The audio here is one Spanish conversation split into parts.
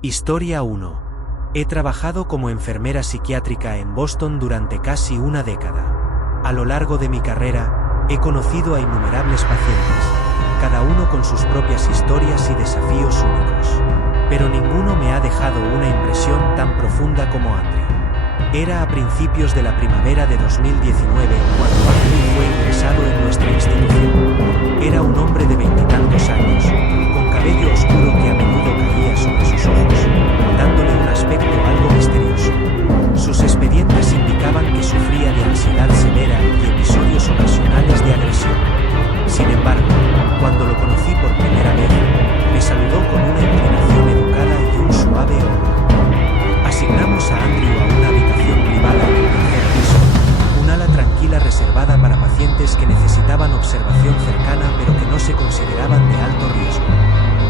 Historia 1. He trabajado como enfermera psiquiátrica en Boston durante casi una década. A lo largo de mi carrera, he conocido a innumerables pacientes, cada uno con sus propias historias y desafíos únicos. Pero ninguno me ha dejado una impresión tan profunda como Andrew. Era a principios de la primavera de 2019 cuando Andrew fue ingresado en nuestra institución. Era un hombre de 20 y tantos años, con cabello oscuro que a menudo caía sobre sus ojos, dándole un aspecto algo misterioso. Sus expedientes indicaban que sufría de ansiedad severa y episodios ocasionales de agresión. Sin embargo, cuando lo conocí por primera vez, me saludó con una inclinación educada y un suave hola. Asignamos a Andrew a una habitación privada en el tercer piso, un ala tranquila reservada para pacientes que necesitaban observación cercana pero que no se consideraban de alto riesgo.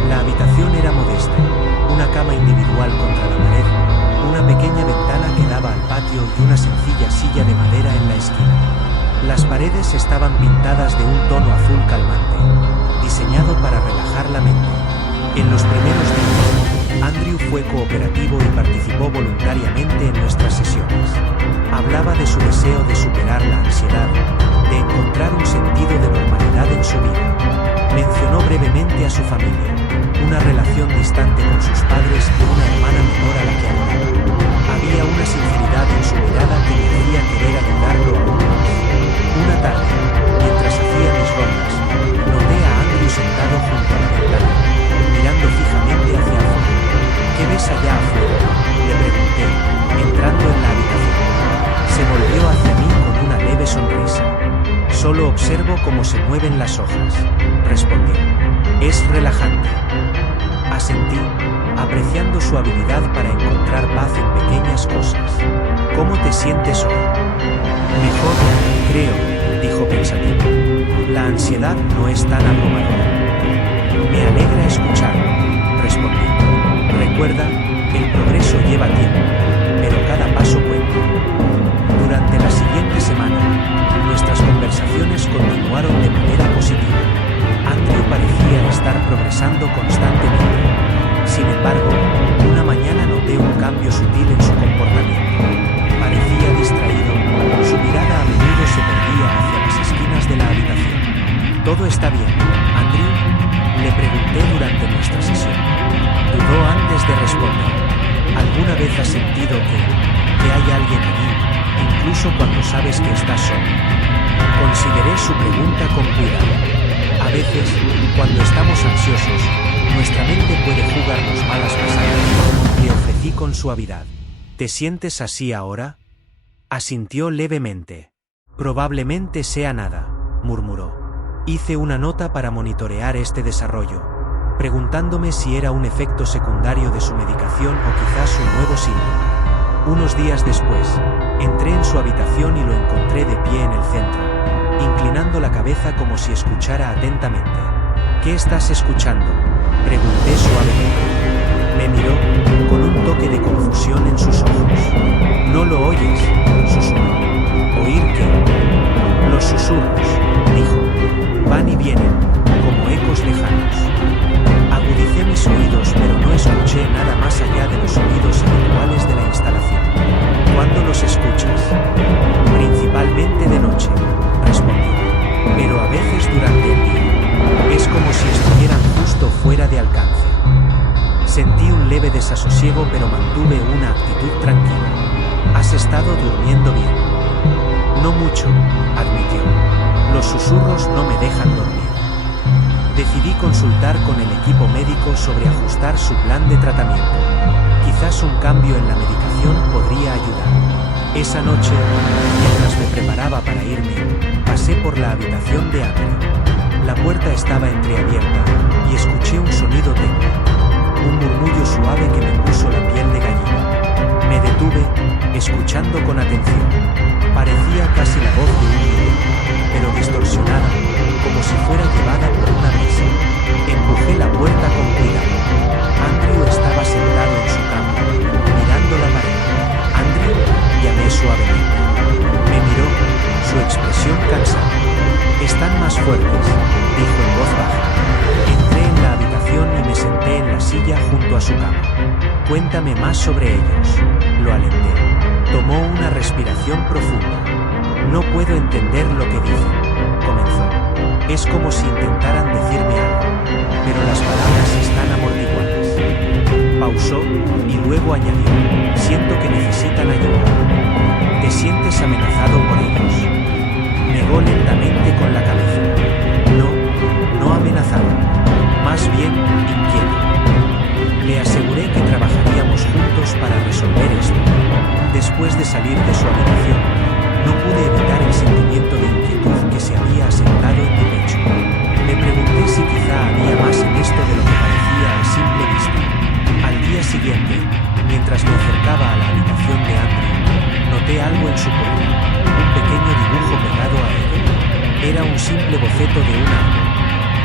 La habitación era modesta, una cama individual contra la pared, una pequeña ventana que daba al patio y una sencilla silla de madera en la esquina. Las paredes estaban pintadas de un tono azul calmante, diseñado para relajar la mente. En los primeros días, Andrew fue cooperativo y participó voluntariamente en nuestras sesiones. Hablaba de su deseo de superar la ansiedad, de encontrar un sentido de normalidad en su vida. Mencionó brevemente a su familia, una relación distante con sus padres y una hermana menor a la que adoraba. Había una sinceridad en su mirada que me hacía querer ayudarlo aún más. Una tarde, mientras hacía mis rondas, noté a Andrew sentado junto a la ventana, mirando fijamente hacia afuera. ¿Qué ves allá afuera?, le pregunté, entrando en la habitación. Se volvió hacia mí con una leve sonrisa. Solo observo cómo se mueven las hojas, respondió. Es relajante. Asentí, apreciando su habilidad para encontrar paz en pequeñas cosas. ¿Cómo te sientes hoy? Mejor, creo, dijo pensativo. La ansiedad no es tan abrumadora. Me alegra escucharlo, respondí. Recuerda, el progreso lleva tiempo, pero cada paso cuenta. Durante la siguiente semana, nuestras conversaciones continuaron de manera positiva. Andrew parecía estar progresando constantemente. Sin embargo, una mañana noté un cambio sutil en su comportamiento. Parecía distraído, su mirada a menudo se perdía hacia las esquinas de la habitación. ¿Todo está bien, Andrew?, le pregunté durante nuestra sesión. Dudó antes de responder. ¿Alguna vez has sentido que hay alguien allí, incluso cuando sabes que estás solo? Consideré su pregunta con cuidado. A veces, cuando estamos ansiosos, nuestra mente puede jugarnos malas pasadas. Le ofrecí con suavidad. ¿Te sientes así ahora? Asintió levemente. Probablemente sea nada, murmuró. Hice una nota para monitorear este desarrollo, preguntándome si era un efecto secundario de su medicación o quizás un nuevo síntoma. Unos días después, entré en su habitación y lo encontré de pie en el centro, inclinando la cabeza como si escuchara atentamente. ¿Qué estás escuchando?, pregunté suavemente. Me miró, con un toque de confusión en sus ojos. ¿No lo oyes?, susurró. ¿Oír qué? Los susurros, dijo. Van y vienen, como ecos lejanos. Agudicé mis oídos pero no escuché nada más allá de los sonidos habituales de la instalación. ¿Cuándo los escuchas? Principalmente de noche, respondí. Pero a veces durante el día. Es como si estuvieran justo fuera de alcance. Sentí un leve desasosiego pero mantuve una actitud tranquila. ¿Has estado durmiendo bien? No mucho, admitió. Los susurros no me dejan dormir. Decidí consultar con el equipo médico sobre ajustar su plan de tratamiento. Quizás un cambio en la medicación podría ayudar. Esa noche, mientras me preparaba para irme, pasé por la habitación de Andrew. La puerta estaba entreabierta y escuché un sonido tenue, un murmullo suave que me puso la piel de gallina. Me detuve, escuchando con atención. Parecía casi la voz de un niño, pero distorsionada, como si fuera llevada por una brisa. Empujé la puerta con cuidado. Andrew estaba sentado en su cama, mirando la pared. Andrew, llamé suavemente. Me miró, su expresión cansada. Están más fuertes, dijo en voz baja. Entré en la habitación y me senté en la silla junto a su cama. Cuéntame más sobre ellos, lo alenté. Tomó una respiración profunda. No puedo entender lo que dicen, comenzó. Es como si intentaran decirme algo, pero las palabras están amortiguadas. Pausó, y luego añadió, siento que necesitan ayuda. ¿Te sientes amenazado por ellos? Negó lentamente con la cabeza. No amenazado. Más bien, inquieto. Le aseguré que trabajaríamos juntos para resolver esto. Después de salir de su habitación, no pude evitar el sentimiento de inquietud que se había asentado en mi pecho. Me pregunté si quizá había más en esto de lo que parecía a simple vista. Al día siguiente, mientras me acercaba a la habitación de Andrew, noté algo en su puerta, un pequeño dibujo pegado a ella. Era un simple boceto de un árbol,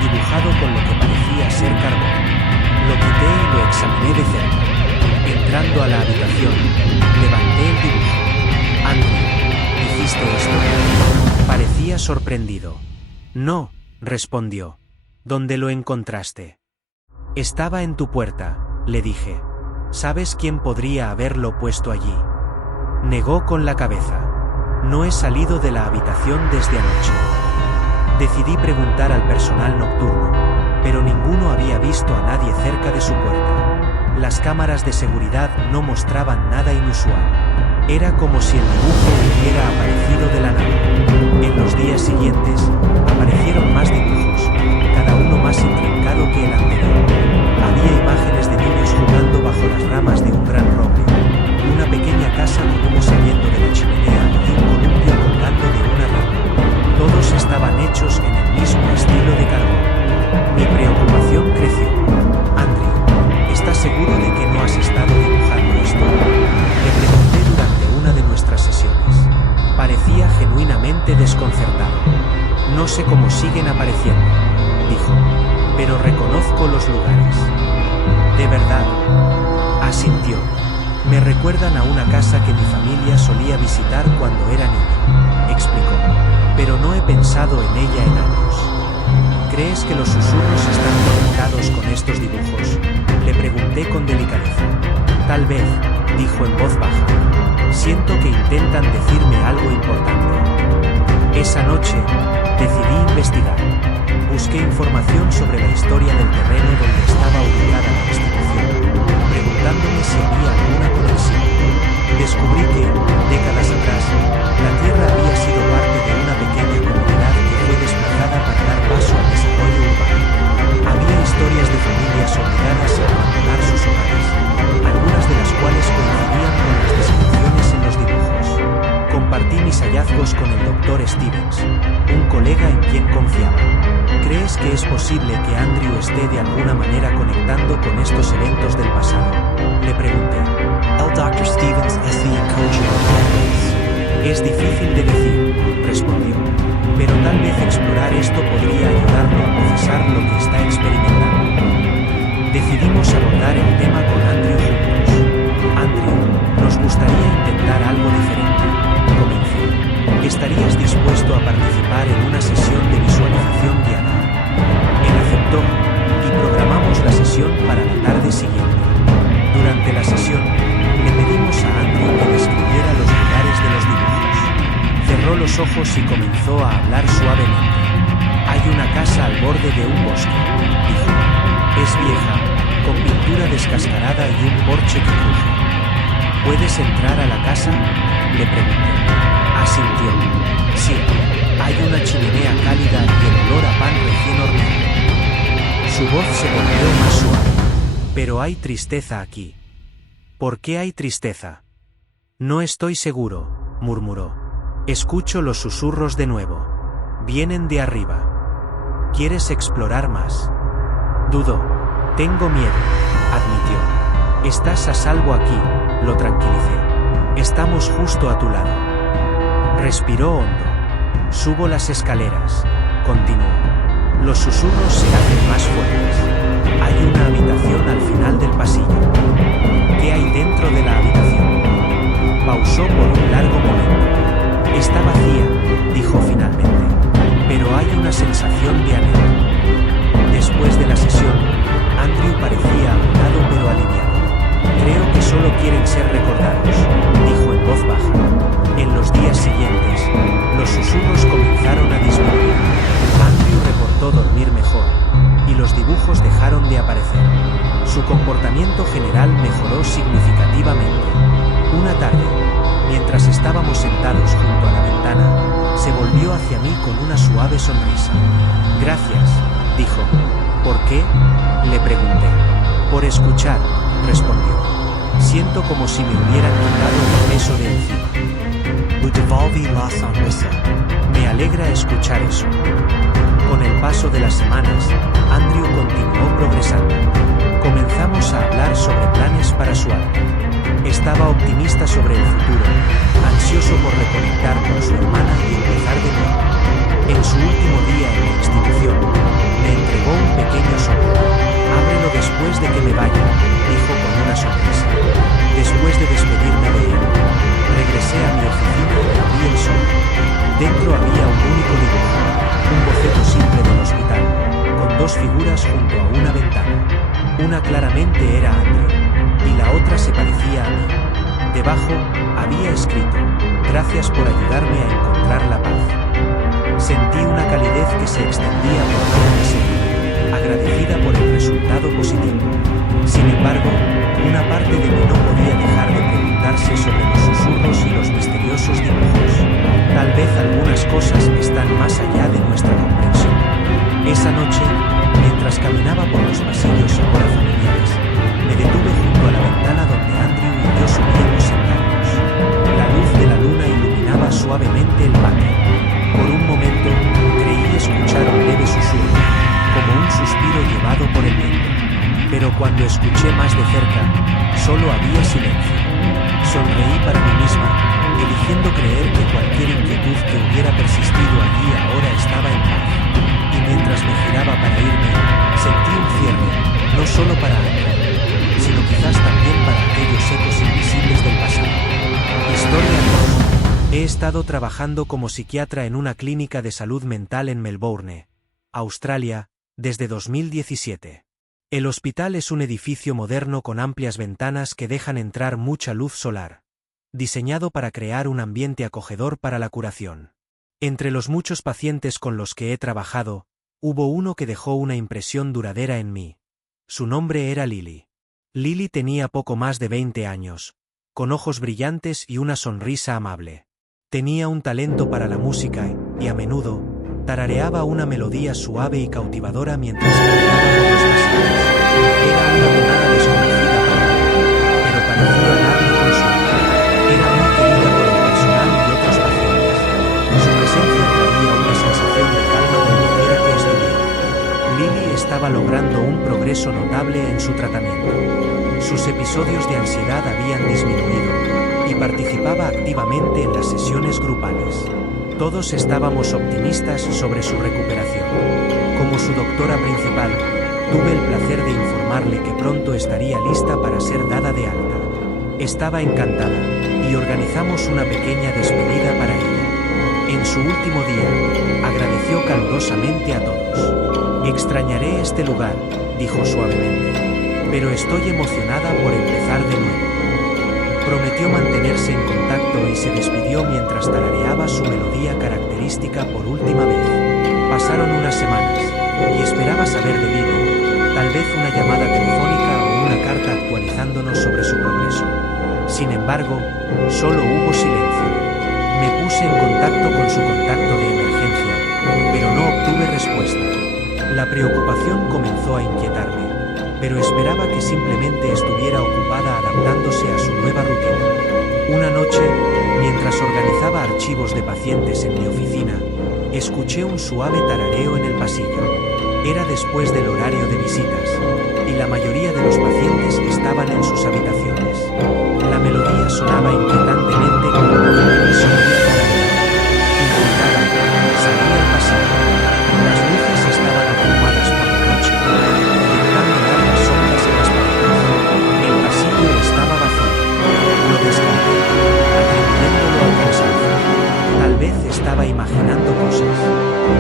dibujado con lo que parecía ser carbón. Lo quité y lo examiné de cerca. Entrando a la habitación, levanté el dibujo. Andrew, ¿hiciste esto? Parecía sorprendido. No, respondió. ¿Dónde lo encontraste? Estaba en tu puerta, le dije. ¿Sabes quién podría haberlo puesto allí? Negó con la cabeza. No he salido de la habitación desde anoche. Decidí preguntar al personal nocturno, pero ninguno había visto a nadie cerca de su puerta. Las cámaras de seguridad no mostraban nada inusual. Era como si el dibujo hubiera aparecido de la nada. En los días siguientes, aparecieron más dibujos, cada uno más intrincado que el anterior. Había imágenes de niños jugando bajo las ramas de un gran roble, una pequeña casa con humo saliendo de la chimenea y un columpio colgando de una rama. Todos estaban hechos en el mismo estilo de carbón. Mi preocupación creció. Andrew, ¿estás seguro de que no has estado dibujando esto? Le pregunté durante una de nuestras sesiones. Parecía genuinamente desconcertado. No sé cómo siguen apareciendo, dijo, pero reconozco los lugares. De verdad, asintió. Me recuerdan a una casa que mi familia solía visitar cuando era niño, explicó, pero no he pensado en ella en años. ¿Crees que los susurros están conectados con estos dibujos? Le pregunté con delicadeza. Tal vez, dijo en voz baja. Siento que intentan decirme algo importante. Esa noche, decidí investigar. Busqué información sobre la historia del terreno donde estaba ubicada la institución, preguntándome si había alguna conexión. Descubrí que, décadas atrás, la tierra había sido parte de una pequeña comunidad que fue desplazada para dar paso al desarrollo urbano. Había historias de familias obligadas a abandonar sus hogares, algunas de las cuales coincidían con las descripciones en los dibujos. Compartí mis hallazgos con el Dr. Stevens, un colega en quien confiaba. ¿Crees que es posible que Andrew esté de alguna manera conectando con estos eventos del pasado? Le pregunté. El Dr. Stevens es el coach de Es difícil de decir, respondió, pero tal vez explorar esto podría ayudarlo a procesar lo que está experimentando. Decidimos abordar el tema con Andrew juntos. Andrew, nos gustaría intentar algo diferente, comenzó. ¿Estarías dispuesto a participar en una sesión de visualización guiada? Él aceptó, y programamos la sesión para la tarde siguiente. Durante la sesión, le pedimos a Andrew que describiera los lugares de los dibujos. Cerró los ojos y comenzó a hablar suavemente. Hay una casa al borde de un bosque, dijo. Es vieja, con pintura descascarada y un porche que cruje. ¿Puedes entrar a la casa? Le pregunté. Asintió. Sí, hay una chimenea cálida y el olor a pan recién horneado. Su voz se volvió más suave. Pero hay tristeza aquí. ¿Por qué hay tristeza? No estoy seguro, murmuró. Escucho los susurros de nuevo. Vienen de arriba. ¿Quieres explorar más? Dudó. Tengo miedo, admitió. Estás a salvo aquí, lo tranquilicé. Estamos justo a tu lado. Respiró hondo. Subo las escaleras, continuó. Los susurros se hacen más fuertes. Hay una habitación al final del pasillo. ¿Qué hay dentro de la habitación? Pausó por un largo momento. Está vacía, dijo finalmente. Pero hay una sensación de anhelo. Después de la sesión, Andrew parecía agotado pero aliviado. Creo solo quieren ser recordados, dijo en voz baja. En los días siguientes, los susurros comenzaron a disminuir. Andrew reportó dormir mejor, y los dibujos dejaron de aparecer. Su comportamiento general mejoró significativamente. Una tarde, mientras estábamos sentados junto a la ventana, se volvió hacia mí con una suave sonrisa. Gracias, dijo. ¿Por qué?, le pregunté. Por escuchar, respondió. Siento como si me hubieran quitado el peso de encima. Udevalvi la sonrisa. Me alegra escuchar eso. Con el paso de las semanas, Andrew continuó progresando. Comenzamos a hablar sobre planes para su arte. Estaba optimista sobre el futuro, ansioso por reconectar con su hermana y empezar de nuevo. En su último día en la institución, me entregó un pequeño sobre. Ábrelo después de que me vaya, dijo con una sonrisa. Después de despedirme de él, regresé a mi oficina y abrí el sobre. Dentro había un único dibujo, un boceto simple del hospital, con dos figuras junto a una ventana. Una claramente era Andrew, y la otra se parecía a mí. Debajo, había escrito: gracias por ayudarme a encontrar la paz. Sentí una calidez que se extendía por todo mi ser, agradecida por el resultado positivo. Sin embargo, una parte de mí no podía dejar de preguntarse sobre los susurros y los misteriosos dibujos. Tal vez algunas cosas están más allá de nuestra comprensión. Esa noche, mientras caminaba por los pasillos ahora familiares, me detuve junto a la ventana donde Andrew y yo solíamos sentarnos. La luz de la luna iluminaba suavemente el patio. Por un momento, creí escuchar un leve susurro, como un suspiro llevado por el viento. Pero cuando escuché más de cerca, solo había silencio. Sonreí para mí misma, eligiendo creer que cualquier inquietud que hubiera persistido allí ahora estaba en paz. Y mientras me giraba para irme, sentí un cierre, no solo para Andrew, sino quizás también para aquellos ecos invisibles del pasado. Historia 2. He estado trabajando como psiquiatra en una clínica de salud mental en Melbourne, Australia, desde 2017. El hospital es un edificio moderno con amplias ventanas que dejan entrar mucha luz solar, diseñado para crear un ambiente acogedor para la curación. Entre los muchos pacientes con los que he trabajado, hubo uno que dejó una impresión duradera en mí. Su nombre era Lily. Lily tenía poco más de 20 años, con ojos brillantes y una sonrisa amable. Tenía un talento para la música y, a menudo, tarareaba una melodía suave y cautivadora mientras caminaba por los pasillos. Era una tonada desconocida para mí, pero parecía darle consuelo. Era muy querida por el personal y otros pacientes. Su presencia traía una sensación de calma donde quiera que estuviera. Lily estaba logrando un progreso notable en su tratamiento. Sus episodios de ansiedad habían disminuido, y participaba activamente en las sesiones grupales. Todos estábamos optimistas sobre su recuperación. Como su doctora principal, tuve el placer de informarle que pronto estaría lista para ser dada de alta. Estaba encantada, y organizamos una pequeña despedida para ella. En su último día, agradeció calurosamente a todos. Extrañaré este lugar, dijo suavemente, pero estoy emocionada por empezar de nuevo. Prometió mantenerse en contacto y se despidió mientras tarareaba su melodía característica por última vez. Pasaron unas semanas, y esperaba saber de Lily, tal vez una llamada telefónica o una carta actualizándonos sobre su progreso. Sin embargo, solo hubo silencio. Me puse en contacto con su contacto de emergencia, pero no obtuve respuesta. La preocupación comenzó a inquietarme, pero esperaba que simplemente estuviera ocupada adaptándose a su nueva rutina. Una noche, mientras organizaba archivos de pacientes en mi oficina, escuché un suave tarareo en el pasillo. Era después del horario de visitas, y la mayoría de los pacientes estaban en sus habitaciones. La melodía sonaba inquietantemente como y solía tararear. Inquietada, salí al pasillo. Las luces estaban atenuadas por la noche, proyectando largas sombras en las paredes. El pasillo estaba vacío. Lo descarté, atribuyéndolo al cansancio. Tal vez estaba imaginando cosas.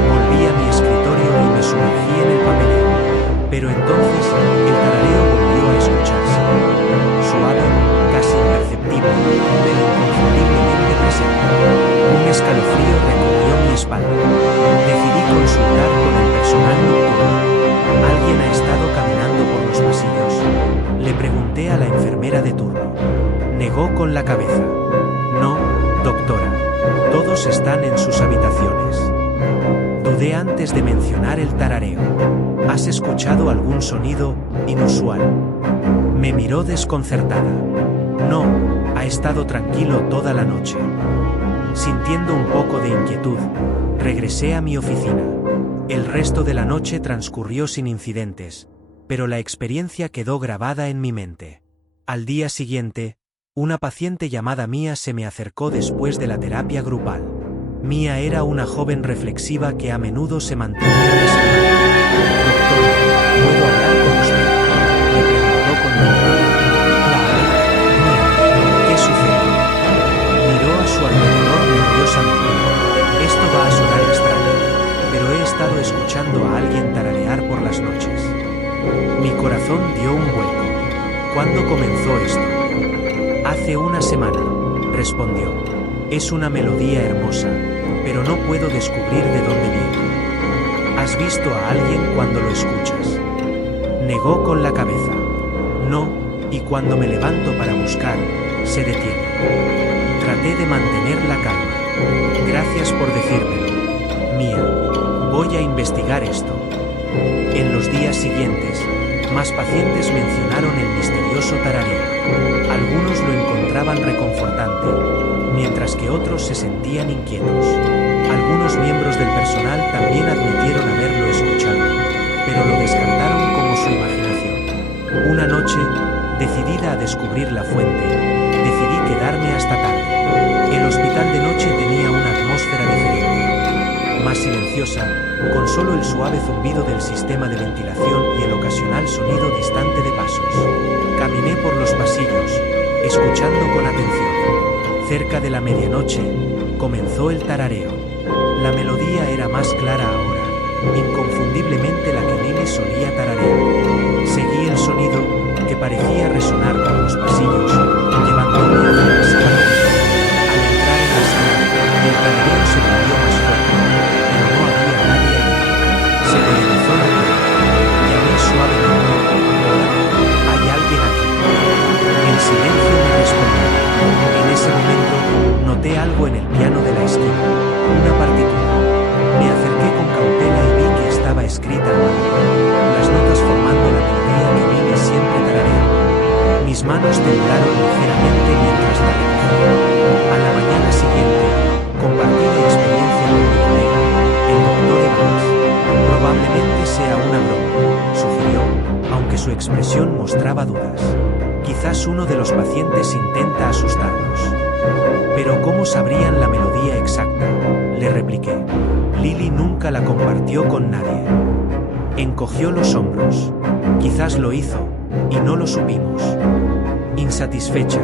Volví a mi escritorio y me sumergí en el papeleo. Pero entonces, el tarareo volvió a escucharse. enfermera de turno. Negó con la cabeza. No, doctora. Todos están en sus habitaciones. Dudé antes de mencionar el tarareo. ¿Has escuchado algún sonido inusual? Me miró desconcertada. No, ha estado tranquilo toda la noche. Sintiendo un poco de inquietud, regresé a mi oficina. El resto de la noche transcurrió sin incidentes, pero la experiencia quedó grabada en mi mente. Al día siguiente, una paciente llamada Mía se me acercó después de la terapia grupal. Mía era una joven reflexiva que a menudo se mantenía reservada. Doctor, ¿puedo hablar con usted?, me preguntó con mirada. Claro, Mía, ¿qué sucede? Miró a su alrededor nerviosamente. Esto va a sonar extraño, pero he estado escuchando a alguien tararear por las noches. Mi corazón dio un vuelco. ¿Cuándo comenzó esto? Hace una semana, respondió. Es una melodía hermosa, pero no puedo descubrir de dónde viene. ¿Has visto a alguien cuando lo escuchas? Negó con la cabeza. No, y cuando me levanto para buscar, se detiene. Traté de mantener la calma. Gracias por decírmelo. Mía, voy a investigar esto. En los días siguientes, más pacientes mencionaron el misterioso tarareo. Algunos lo encontraban reconfortante, mientras que otros se sentían inquietos. Algunos miembros del personal también admitieron haberlo escuchado, pero lo descartaron como su imaginación. Una noche, decidida a descubrir la fuente, decidí quedarme hasta tarde. El hospital de noche tenía una atmósfera diferente, más silenciosa, con solo el suave zumbido del sistema de ventilación y el ocasional sonido distante de pasos. Caminé por los pasillos, escuchando con atención. Cerca de la medianoche, comenzó el tarareo. La melodía era más clara ahora, inconfundiblemente la que Lily solía tararear. Seguí el sonido, que parecía resonar por los pasillos, llevándome hacia la sala. Al entrar en la sala, el tarareo se volvió más fuerte, pero no había nadie allí. Se me erizó la piel. Llamé suavemente. ¿Hay alguien aquí? El silencio me respondió. En ese momento, noté algo en el piano de la esquina, una partitura. Me acerqué con cautela y vi que estaba escrita a mano, las notas formando la melodía que Lily siempre tarareaba. Mis manos temblaron ligeramente mientras la recogía. A la mañana siguiente, compartí la experiencia con mi colega, el doctor Evans. Probablemente sea una broma, sugirió, aunque su expresión mostraba dudas. Quizás uno de los pacientes intenta asustarnos. Pero ¿cómo sabrían la melodía exacta?, le repliqué. Lily nunca la compartió con nadie. Encogió los hombros. Quizás lo hizo, y no lo supimos. Insatisfecha,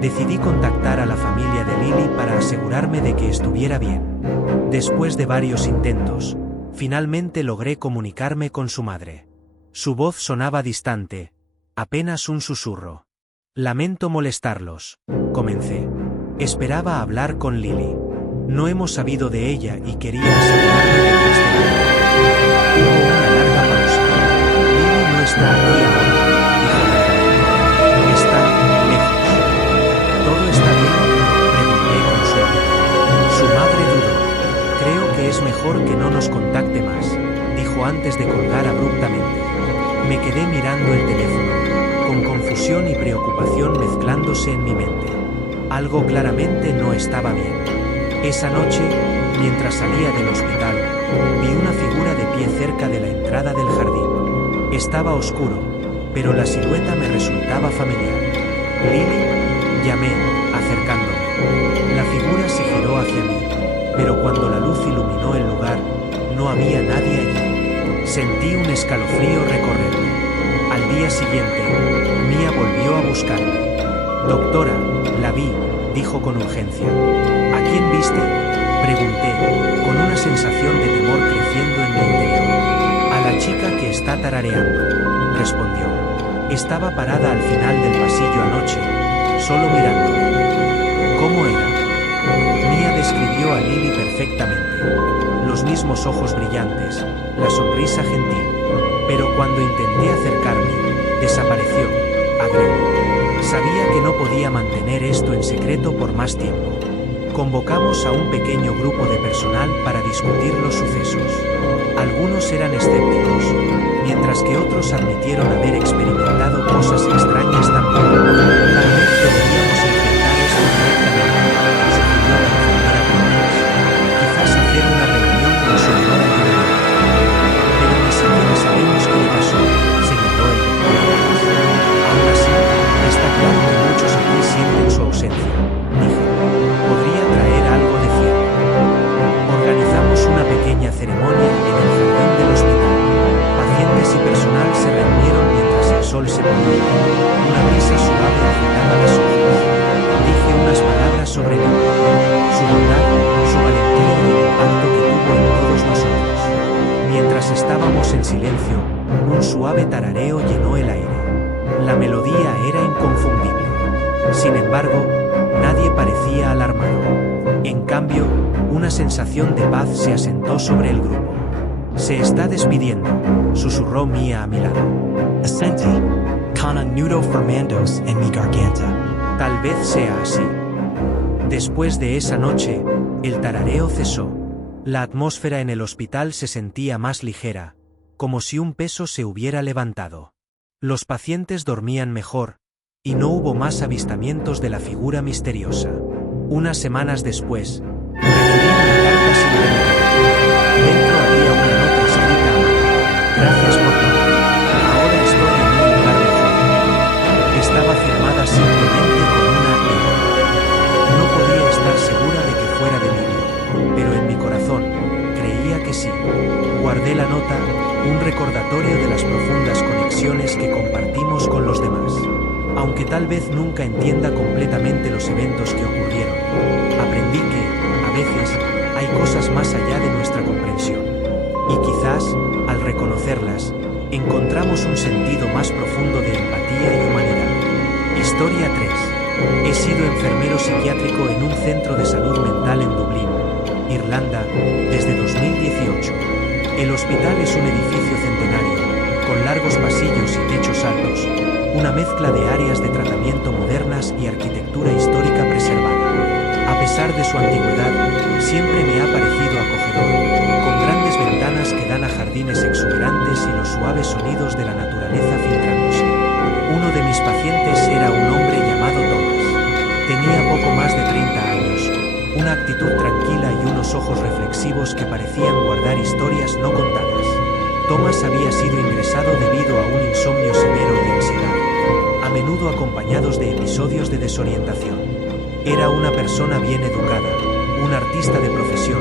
decidí contactar a la familia de Lily para asegurarme de que estuviera bien. Después de varios intentos, finalmente logré comunicarme con su madre. Su voz sonaba distante, apenas un susurro. Lamento molestarlos, comencé. Esperaba hablar con Lily. No hemos sabido de ella y quería asegurarme de que esté bien. Hubo una larga pausa. Lily no está aquí ahora, dijo lentamente. Está lejos. ¿Todo está bien?, pregunté con suavidad. Su madre dudó. Creo que es mejor que no nos contacte más, dijo antes de colgar abruptamente. Me quedé mirando el teléfono, con confusión y preocupación mezclándose en mi mente. Algo claramente no estaba bien. Esa noche, mientras salía del hospital, vi una figura de pie cerca de la entrada del jardín. Estaba oscuro, pero la silueta me resultaba familiar. Lily, llamé, acercándome. La figura se giró hacia mí, pero cuando la luz iluminó el lugar, no había nadie allí. Sentí un escalofrío recorrerme. Al día siguiente, Mía volvió a buscarme. Doctora, la vi, dijo con urgencia. ¿A quién viste?, pregunté, con una sensación de temor creciendo en mi interior. A la chica que está tarareando, respondió. Estaba parada al final del pasillo anoche, solo mirándome. ¿Cómo era? Mía describió a Lily perfectamente. Los mismos ojos brillantes, la sonrisa gentil. Pero cuando intenté acercarme, desapareció, agregó. Sabía que no podía mantener esto en secreto por más tiempo. Convocamos a un pequeño grupo de personal para discutir los sucesos. Algunos eran escépticos, mientras que otros admitieron haber experimentado cosas extrañas también. Tal vez deberíamos enfrentar esto directamente, sugirió la enfermera Pérez. Quizás hacer una reunión con su honor ayudaría. Pero ni siquiera sabemos qué le pasó, señaló el doctor Pérez. Aún así, está claro que muchos aquí sienten su ausencia, dije. Podría traer algo de fiebre. Organizamos una pequeña ceremonia en el jardín del hospital. Pacientes y personal se reunieron mientras el sol se ponía. Una brisa suave agitaba las hojas. Dije unas palabras sobre él, su bondad, su valentía y el impacto que tuvo en todos nosotros. Mientras estábamos en silencio, un suave tarareo llenó el aire. La melodía era inconfundible. Sin embargo, nadie parecía alarmado. En cambio, una sensación de paz se asentó sobre el grupo. Se está despidiendo, susurró Mia a mi lado. Ascenti, cana nudo formandos en mi garganta. Tal vez sea así. Después de esa noche, el tarareo cesó. La atmósfera en el hospital se sentía más ligera, como si un peso se hubiera levantado. Los pacientes dormían mejor, y no hubo más avistamientos de la figura misteriosa. Unas semanas después, recibí una carta sin leer. Dentro había una nota escrita a mano. Gracias por todo. Ahora estoy en un lugar mejor. Estaba firmada simplemente con una E. No podía estar segura de que fuera de Lily, pero en mi corazón, creía que sí. Guardé la nota, un recordatorio de las profundas conexiones que compartimos con los demás. Aunque tal vez nunca entienda completamente los eventos que ocurrieron, aprendí que, a veces, hay cosas más allá de nuestra comprensión. Y quizás, al reconocerlas, encontramos un sentido más profundo de empatía y humanidad. Historia 3. He sido enfermero psiquiátrico en un centro de salud mental en Dublín, Irlanda, desde 2018. El hospital es un edificio centenario, con largos pasillos y techos altos, una mezcla de áreas de tratamiento modernas y arquitectura histórica preservada. A pesar de su antigüedad, siempre me ha parecido acogedor, con grandes ventanas que dan a jardines exuberantes y los suaves sonidos de la naturaleza filtrándose. Uno de mis pacientes era un hombre llamado Thomas. Tenía poco más de 30 años, una actitud tranquila y unos ojos reflexivos que parecían guardar historias no contadas. Thomas había sido ingresado debido a un insomnio severo y ansiedad, a menudo acompañados de episodios de desorientación. Era una persona bien educada, un artista de profesión,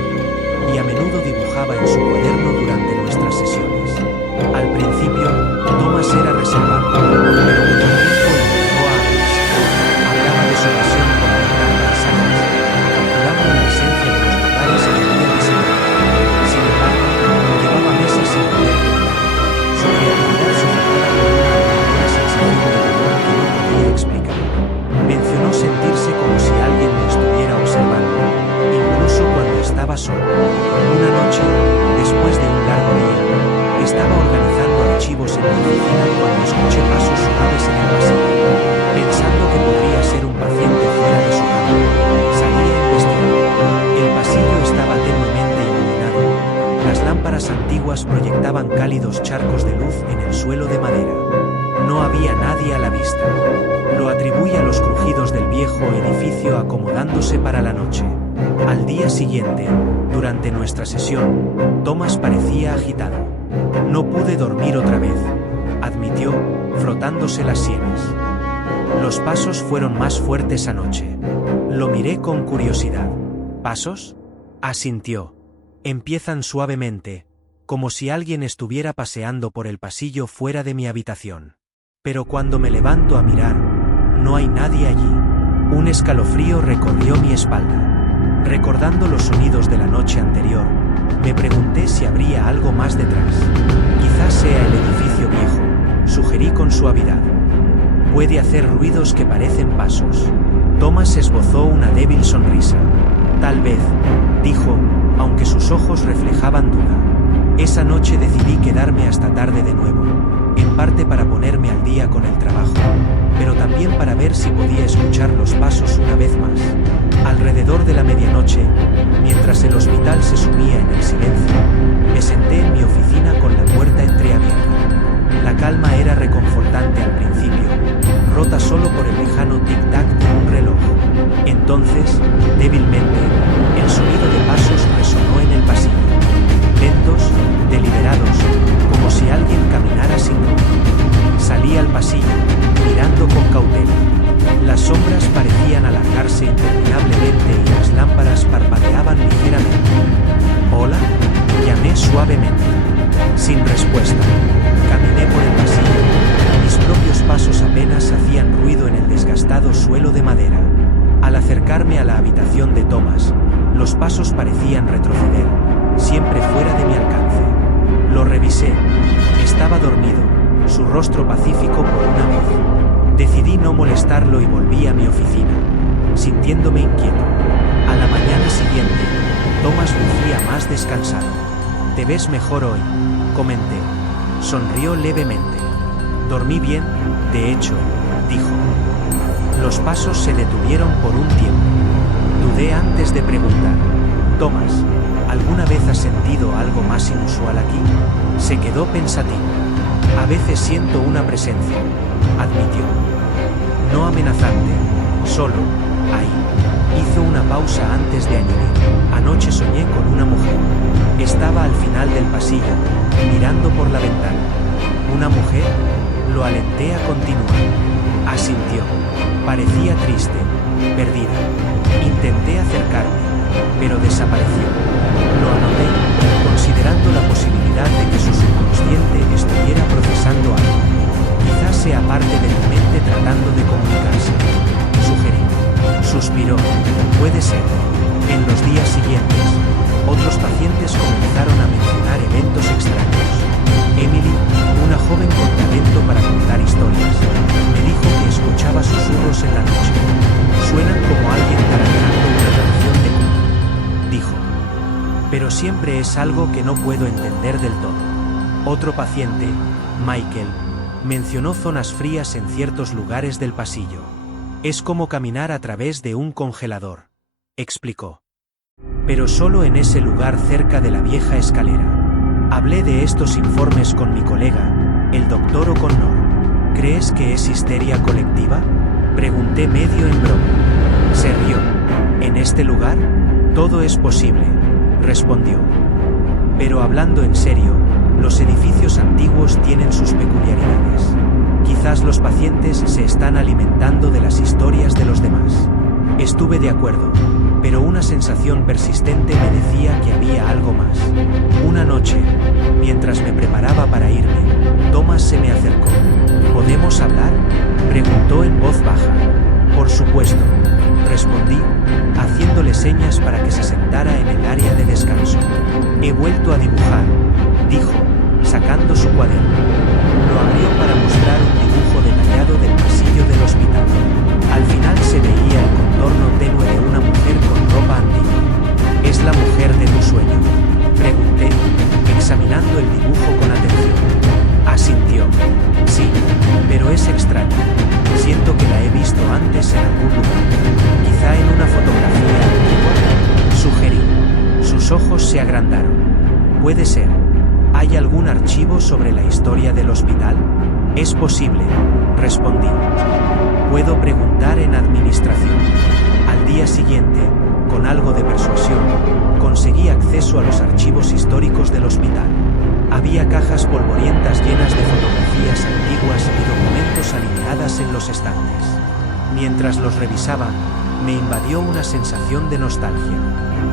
y a menudo dibujaba en su cuaderno durante nuestras sesiones. Al principio, Thomas era reservado, pero con el tiempo empezó a abrirse. Hablaba de su pasión por pintar paisajes, capturando la esencia de los lugares que había visitado. Sin embargo, llevaba meses sin poder pintar. Su creatividad sofocada por una sensación de dolor que no podía explicar. Mencionó sentirse como si alguien lo estuviera observando, incluso cuando estaba solo. Una noche, después de un largo día, estaba organizando archivos en mi oficina cuando escuché pasos suaves en el pasillo. Pensando que podría ser un paciente fuera de su cama, salí a investigar. El pasillo estaba tenuemente iluminado. Las lámparas antiguas proyectaban cálidos charcos de luz en el suelo de madera. No había nadie a la vista. Lo atribuí a los crujidos del viejo edificio acomodándose para la noche. Al día siguiente, durante nuestra sesión, Thomas parecía agitado. No pude dormir otra vez, admitió, frotándose las sienes. Los pasos fueron más fuertes anoche. Lo miré con curiosidad. ¿Pasos? Asintió. Empiezan suavemente, como si alguien estuviera paseando por el pasillo fuera de mi habitación. Pero cuando me levanto a mirar, no hay nadie allí. Un escalofrío recorrió mi espalda. Recordando los sonidos de la noche anterior, me pregunté si habría algo más detrás. Quizás sea el edificio viejo, sugerí con suavidad. Puede hacer ruidos que parecen pasos. Thomas esbozó una débil sonrisa. Tal vez, dijo, aunque sus ojos reflejaban duda. Esa noche decidí quedarme hasta tarde de nuevo. en parte para ponerme al día con el trabajo, pero también para ver si podía escuchar los pasos una vez más. Alrededor de la medianoche, mientras el hospital se sumía en el silencio, me senté en mi oficina con la puerta entreabierta. La calma era reconfortante al principio, rota solo por el lejano tic-tac de un reloj. Entonces, débilmente, el sonido de pasos resonó en el pasillo. Lentos, deliberados, como si alguien caminara sin rumbo. Salí al pasillo, mirando con cautela. Las sombras parecían alargarse interminablemente y las lámparas parpadeaban ligeramente. «¿Hola?», llamé suavemente. Sin respuesta. Caminé por el pasillo. Mis propios pasos apenas hacían ruido en el desgastado suelo de madera. Al acercarme a la habitación de Thomas, los pasos parecían retroceder, siempre fuera de mi alcance. Lo revisé. Estaba dormido, su rostro pacífico por una vez. Decidí no molestarlo y volví a mi oficina, sintiéndome inquieto. A la mañana siguiente, Thomas lucía más descansado. «Te ves mejor hoy», comenté. Sonrió levemente. «Dormí bien, de hecho», dijo. Los pasos se detuvieron por un tiempo. Dudé antes de preguntar. «Thomas, ¿alguna vez has sentido algo más inusual aquí?». Se quedó pensativo. «A veces siento una presencia», admitió. «No amenazante, solo, ahí». Hizo una pausa antes de añadir. «Anoche soñé con una mujer. Estaba al final del pasillo, mirando por la ventana». «¿Una mujer?», lo alenté a continuar. Asintió. Parecía triste, perdida. Intenté acercarme, pero desapareció. Lo anoté, considerando la posibilidad de que su subconsciente estuviera procesando algo. Quizás sea parte de mi mente tratando de comunicarse. Sugerí. Suspiró. «Puede ser». En los días siguientes, otros pacientes comenzaron a mencionar eventos extraños. Emily, una joven con talento para contar historias, me dijo que escuchaba susurros en la noche. «Suenan como alguien tarareando una canción de cuna», dijo. «Pero siempre es algo que no puedo entender del todo». Otro paciente, Michael, mencionó zonas frías en ciertos lugares del pasillo. «Es como caminar a través de un congelador», explicó. «Pero solo en ese lugar cerca de la vieja escalera». Hablé de estos informes con mi colega, el Dr. O'Connor. «¿Crees que es histeria colectiva?», pregunté medio en broma. Se rió. «¿En este lugar? Todo es posible», respondió. «Pero hablando en serio, los edificios antiguos tienen sus peculiaridades. Quizás los pacientes se están alimentando de las historias de los demás». Estuve de acuerdo, pero una sensación persistente me decía que había algo más. Una noche, mientras me preparaba para irme, Thomas se me acercó. «¿Podemos hablar?», preguntó en voz baja. «Por supuesto», respondí, haciéndole señas para que se sentara en el área de descanso. «He vuelto a dibujar», dijo, sacando su cuaderno. Lo abrió para mostrar un dibujo detallado del pasillo del hospital. Al final se veía el contorno tenue de una mujer con ropa antigua. «¿Es la mujer de tu sueño?», pregunté, examinando el dibujo con atención. Asintió. «Sí, pero es extraño. Siento que la he visto antes en algún lugar. Quizá en una fotografía antigua», sugerí. Sus ojos se agrandaron. «Puede ser. ¿Hay algún archivo sobre la historia del hospital?». «Es posible», respondí. «Puedo preguntar en administración». Al día siguiente, con algo de persuasión, conseguí acceso a los archivos históricos del hospital. Había cajas polvorientas llenas de fotografías antiguas y documentos alineadas en los estantes. Mientras los revisaba, me invadió una sensación de nostalgia.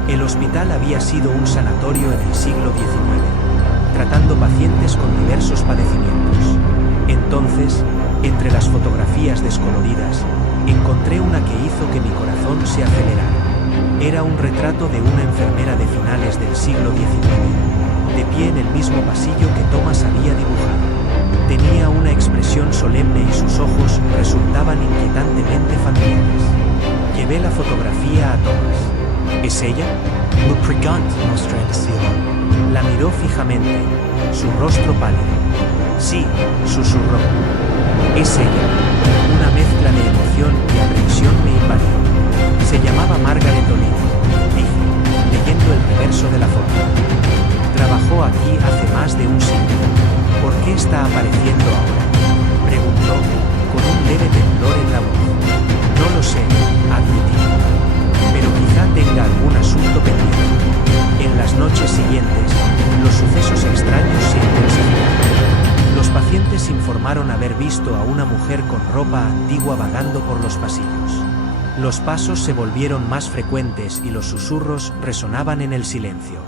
El hospital había sido un sanatorio en el siglo XIX, tratando pacientes con diversos padecimientos. Entonces, entre las fotografías descoloridas, encontré una que hizo que mi corazón se acelerara. Era un retrato de una enfermera de finales del siglo XIX, de pie en el mismo pasillo que Thomas había dibujado. Tenía una expresión solemne y sus ojos resultaban inquietantemente familiares. Llevé la fotografía a Thomas. «¿Es ella?». Lo pregant, mostré el cielo. La miró fijamente, su rostro pálido. Sí, susurró. Es ella. Una mezcla de emoción y aprensión me invadió. Se llamaba Margaret O'Leary, dije, leyendo el reverso de la foto. Trabajó aquí hace más de un siglo. ¿Por qué está apareciendo ahora?, preguntó, con un leve temblor en la voz. No lo sé, admití. Pero quizá tenga algún asunto pendiente. En las noches siguientes, los sucesos extraños se intensificaron. Los pacientes informaron haber visto a una mujer con ropa antigua vagando por los pasillos. Los pasos se volvieron más frecuentes y los susurros resonaban en el silencio.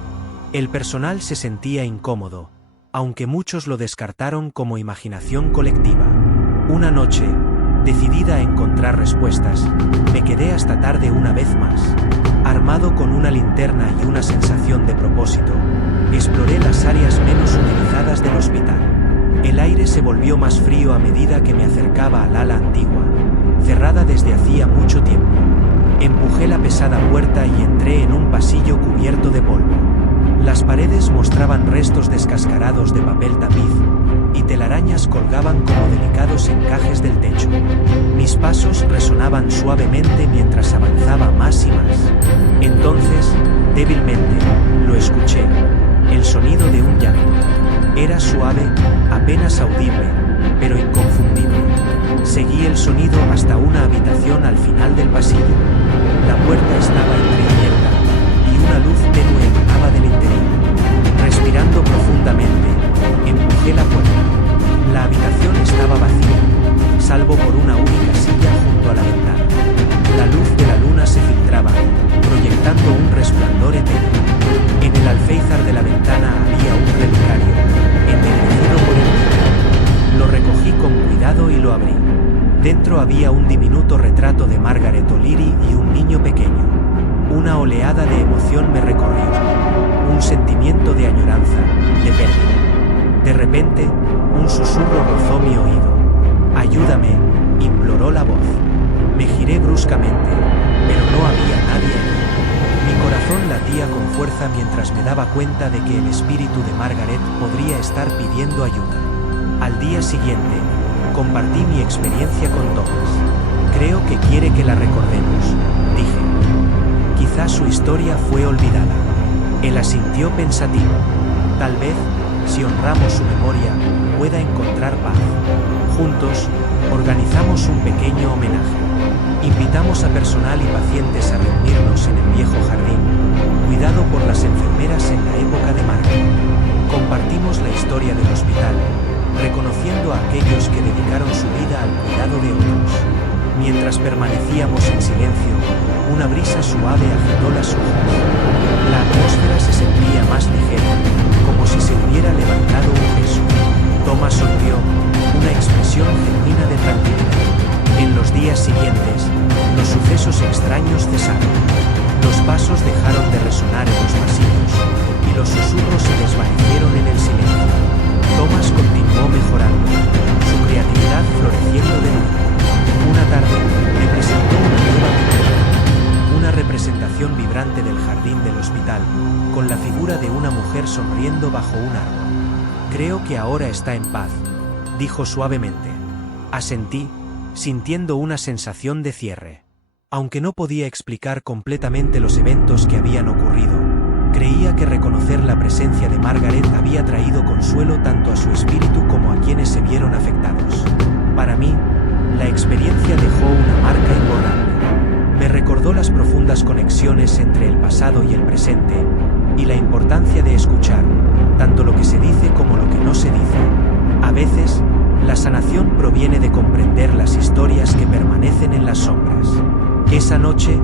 El personal se sentía incómodo, aunque muchos lo descartaron como imaginación colectiva. Una noche, decidida a encontrar respuestas, me quedé hasta tarde una vez más. Armado con una linterna y una sensación de propósito, exploré las áreas menos utilizadas del hospital. El aire se volvió más frío a medida que me acercaba al ala antigua, cerrada desde hacía mucho tiempo. Empujé la pesada puerta y entré en un pasillo cubierto de polvo. Las paredes mostraban restos descascarados de papel tapiz, y telarañas colgaban como delicados encajes del techo. Mis pasos resonaban suavemente mientras avanzaba más y más. Entonces, débilmente, lo escuché. El sonido de un llanto. Era suave, apenas audible, pero inconfundible. Seguí el sonido hasta una habitación al final del pasillo. La puerta estaba entreabierta, y una luz tenue emanaba del interior. Respirando profundamente, empujé la puerta. La habitación estaba vacía, salvo por una única silla junto a la ventana. La luz de la luna se filtraba, proyectando un resplandor etéreo. En el alféizar de la ventana había un relicario, ennegrecido por el tiempo. Lo recogí con cuidado y lo abrí. Dentro había un diminuto retrato de Margaret O'Leary y un niño pequeño. Una oleada de emoción me recorrió. Un sentimiento de añoranza, de pérdida. De repente, un susurro rozó mi oído. «Ayúdame», imploró la voz. Me giré bruscamente, pero no había nadie allí. Mi corazón latía con fuerza mientras me daba cuenta de que el espíritu de Margaret podría estar pidiendo ayuda. Al día siguiente, compartí mi experiencia con Thomas. «Creo que quiere que la recordemos», dije. «Quizá su historia fue olvidada». Él asintió pensativo. «Tal vez, si honramos su memoria, pueda encontrar paz». Juntos, organizamos un pequeño homenaje. Invitamos a personal y pacientes a reunirnos en el viejo jardín, cuidado por las enfermeras en la época de Margaret. Compartimos la historia del hospital, reconociendo a aquellos que dedicaron su vida al cuidado de otros. Mientras permanecíamos en silencio, una brisa suave agitó las hojas. La atmósfera se sentía más ligera, como si se hubiera levantado un peso. Thomas sonrió, una expresión genuina de tranquilidad. En los días siguientes, los sucesos extraños cesaron. Los pasos dejaron de resonar en los pasillos, y los susurros se desvanecieron en el silencio. Thomas continuó mejorando, su creatividad floreciendo de nuevo. Una tarde, me presentó una nueva pintura. Una representación vibrante del jardín del hospital, con la figura de una mujer sonriendo bajo un árbol. «Creo que ahora está en paz», dijo suavemente. Asentí, sintiendo una sensación de cierre. Aunque no podía explicar completamente los eventos que habían ocurrido, creía que reconocer la presencia de Margaret había traído consuelo tanto a su espíritu como a quienes se vieron afectados. Para mí, la experiencia dejó una marca imborrable. Me recordó las profundas conexiones entre el pasado y el presente, y la importancia de escuchar, tanto lo que se dice como lo que no se dice. A veces, la sanación proviene de comprender las historias que permanecen en las sombras. Esa noche,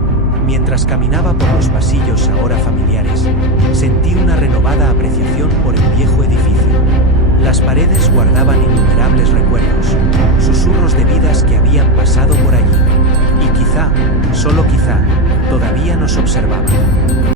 mientras caminaba por los pasillos ahora familiares, sentí una renovada apreciación por el viejo edificio. Las paredes guardaban innumerables recuerdos, susurros de vidas que habían pasado por allí. Y quizá, solo quizá, todavía nos observaban.